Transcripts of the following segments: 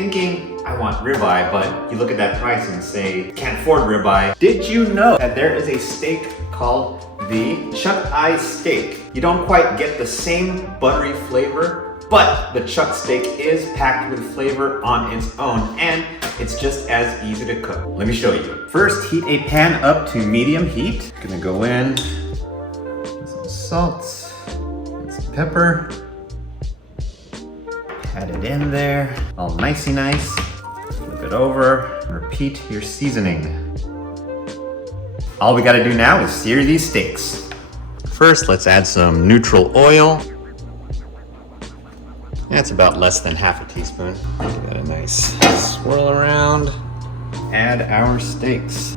thinking, I want ribeye, but you look at that price and say, can't afford ribeye. Did you know that there is a steak called the chuck eye steak? You don't quite get the same buttery flavor, but the chuck steak is packed with flavor on its own, and it's just as easy to cook. Let me show you. First, heat a pan up to medium heat. Gonna go in with some salt, some pepper. Add it in there, all nicey nice. Flip it over, repeat your seasoning. All we gotta do now is sear these steaks. First, let's add some neutral oil. That's about less than half a teaspoon. Give that a nice swirl around. Add our steaks.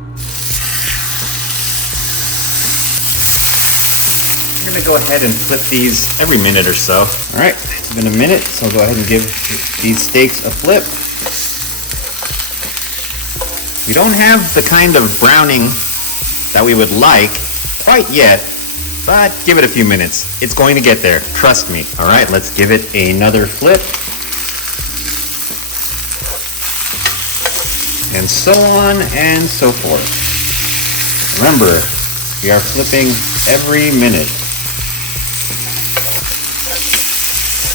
We're gonna go ahead and flip these every minute or so. All right, it's been a minute, so I'll go ahead and give these steaks a flip. We don't have the kind of browning that we would like quite yet, but give it a few minutes. It's going to get there, trust me. All right, let's give it another flip. And so on and so forth. Remember, we are flipping every minute.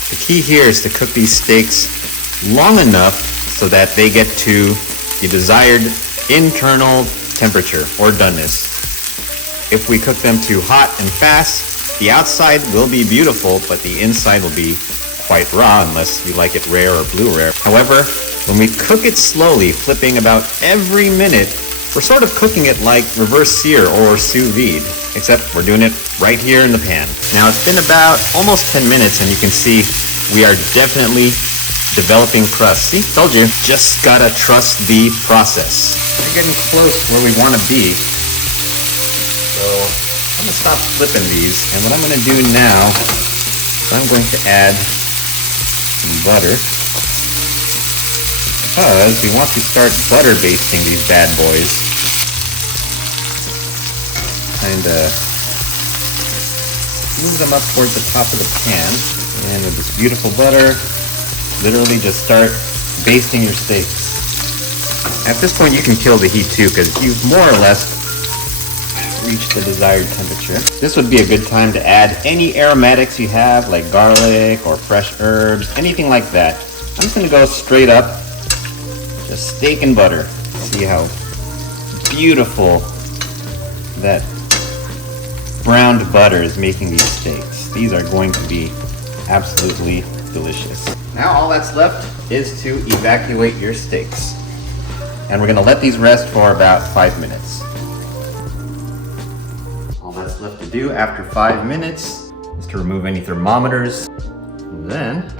The key here is to cook these steaks long enough so that they get to the desired internal temperature or doneness. If we cook them too hot and fast, the outside will be beautiful, but the inside will be quite raw unless you like it rare or blue rare. However, when we cook it slowly, flipping about every minute, we're sort of cooking it like reverse sear or sous vide, except we're doing it right here in the pan. Now it's been about almost 10 minutes and you can see we are definitely developing crust. See, told you, just gotta trust the process. We're getting close to where we wanna be. So I'm gonna stop flipping these, and what I'm gonna do now is I'm going to add some butter, because we want to start butter basting these bad boys. Kinda move them up towards the top of the pan, and with this beautiful butter, literally just start basting your steaks. At this point you can kill the heat too, because you've more or less reach the desired temperature. This would be a good time to add any aromatics you have, like garlic or fresh herbs, anything like that. I'm just gonna go straight up, just steak and butter. See how beautiful that browned butter is making these steaks. These are going to be absolutely delicious. Now all that's left is to evacuate your steaks. And we're gonna let these rest for about 5 minutes. Left to do after 5 minutes is to remove any thermometers. And then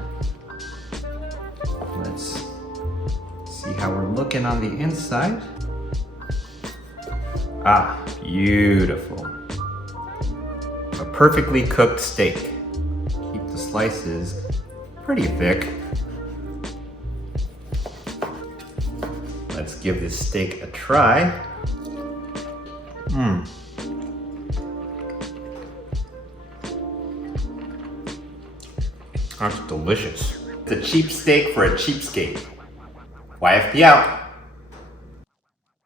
let's see how we're looking on the inside. Ah, beautiful. A perfectly cooked steak. Keep the slices pretty thick. Let's give this steak a try. That's delicious. It's a cheap steak for a cheapskate. YFP out.